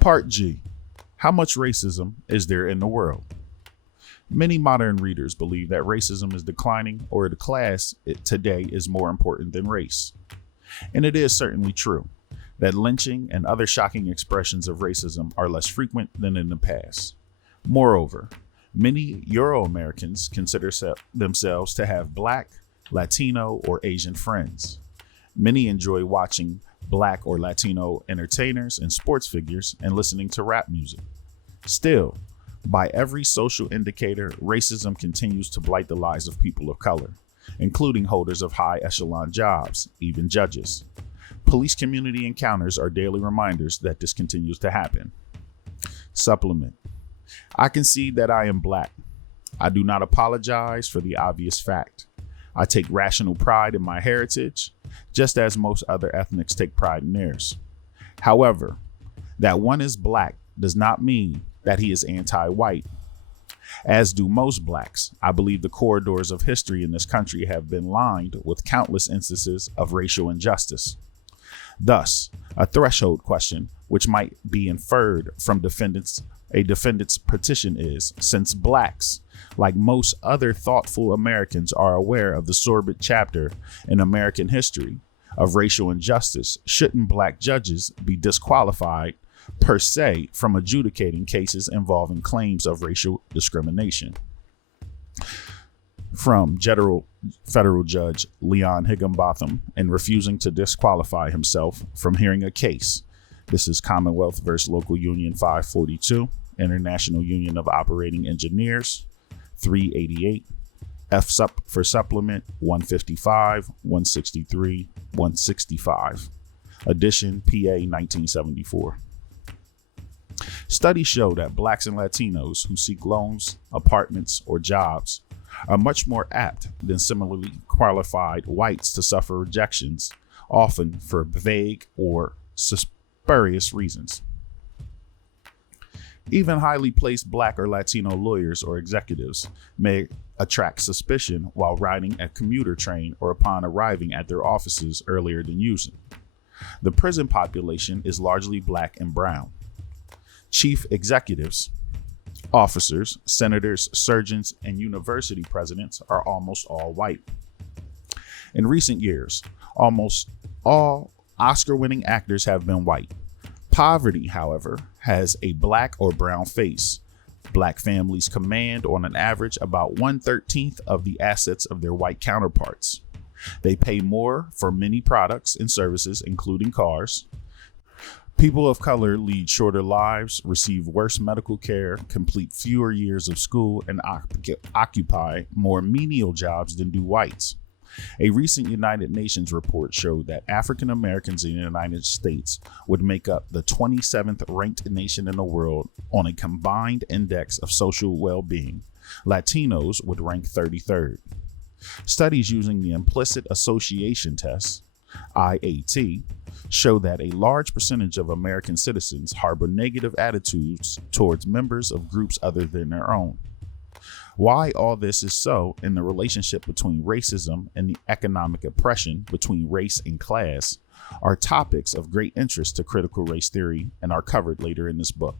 Part G. How much racism is there in the world? Many modern readers believe that racism is declining, or the class today is more important than race. And it is certainly true that lynching and other shocking expressions of racism are less frequent than in the past. Moreover, many Euro-Americans consider themselves to have Black, Latino, or Asian friends. Many enjoy watching Black or Latino entertainers and sports figures and listening to rap music. Still, by every social indicator, racism continues to blight the lives of people of color, including holders of high echelon jobs, even judges. Police community encounters are daily reminders that this continues to happen. Supplement. I concede that I am Black. I do not apologize for the obvious fact. I take rational pride in my heritage, just as most other ethnics take pride in theirs. However, that one is Black does not mean that he is anti-white. As do most Blacks, I believe the corridors of history in this country have been lined with countless instances of racial injustice. Thus, a threshold question, which might be inferred from a defendant's petition is, since Blacks, like most other thoughtful Americans, are aware of the sordid chapter in American history of racial injustice, shouldn't Black judges be disqualified per se from adjudicating cases involving claims of racial discrimination? From Federal Judge Leon Higginbotham, in refusing to disqualify himself from hearing a case. This is Commonwealth versus Local Union 542, International Union of Operating Engineers, 388, F sup for supplement 155, 163, 165. Edition PA 1974. Studies show that Blacks and Latinos who seek loans, apartments, or jobs are much more apt than similarly qualified whites to suffer rejections, often for vague or spurious reasons. Even highly placed Black or Latino lawyers or executives may attract suspicion while riding a commuter train or upon arriving at their offices earlier than usual. The prison population is largely Black and brown. Chief executives, officers, senators, surgeons, and university presidents are almost all white. In recent years, almost all Oscar-winning actors have been white. Poverty, however, has a Black or brown face. Black families command, on an average, about 1/13 of the assets of their white counterparts. They pay more for many products and services, including cars. People of color lead shorter lives, receive worse medical care, complete fewer years of school, and occupy more menial jobs than do whites. A recent United Nations report showed that African Americans in the United States would make up the 27th ranked nation in the world on a combined index of social well-being. Latinos would rank 33rd. Studies using the implicit association test, IAT, show that a large percentage of American citizens harbor negative attitudes towards members of groups other than their own. Why all this is so, and the relationship between racism and the economic oppression between race and class, are topics of great interest to critical race theory and are covered later in this book.